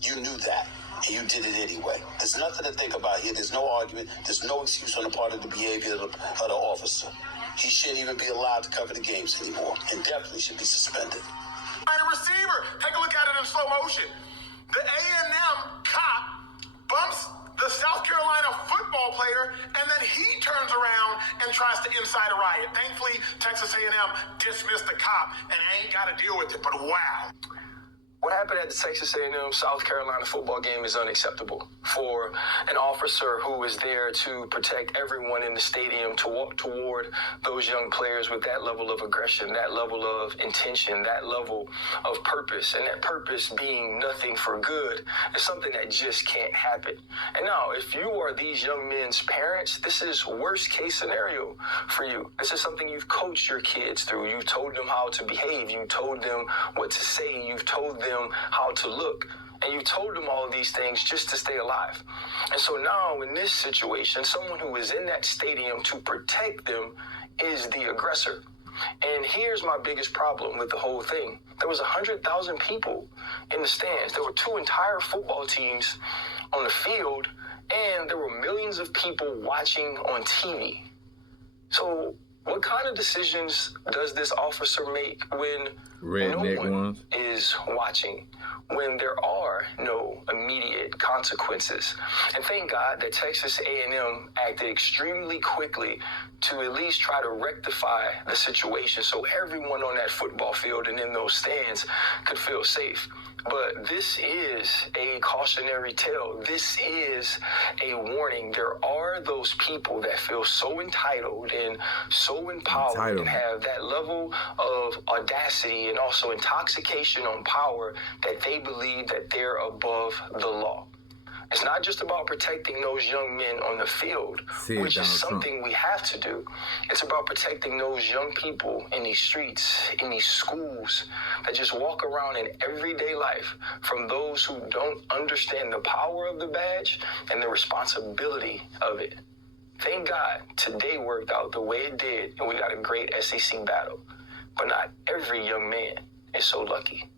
You knew that, and you did it anyway. There's nothing to think about here. There's no argument. There's no excuse on the part of the behavior of the officer. He shouldn't even be allowed to cover the games anymore, and definitely should be suspended. And a receiver, take a look at it in slow motion. The A&M cop bumps the South Carolina football player, and then he turns around and tries to incite a riot. Thankfully, Texas A&M dismissed the cop and ain't got to deal with it, but wow. What happened at the Texas A&M South Carolina football game is unacceptable for an officer who is there to protect everyone in the stadium to walk toward those young players with that level of aggression, that level of intention, that level of purpose, and that purpose being nothing for good is something that just can't happen. And now, if you are these young men's parents, this is worst case scenario for you. This is something you've coached your kids through. You've told them how to behave. You've told them what to say. You've told them how to look, and you told them all of these things just to stay alive. And so now in this situation, someone who is in that stadium to protect them is the aggressor. And here's my biggest problem with the whole thing. There was 100,000 people in the stands. There were two entire football teams on the field, and there were millions of people watching on TV. So what kind of decisions does this officer make when no one is watching, when there are no immediate consequences? And thank God that Texas A&M acted extremely quickly to at least try to rectify the situation so everyone on that football field and in those stands could feel safe. But this is a cautionary tale. This is a warning. There are those people that feel so entitled and so empowered and have that level of audacity and also intoxication on power that they believe that they're above the law. It's not just about protecting those young men on the field, which is something we have to do. It's about protecting those young people in these streets, in these schools, that just walk around in everyday life from those who don't understand the power of the badge and the responsibility of it. Thank God today worked out the way it did, and we got a great SEC battle. But not every young man is so lucky.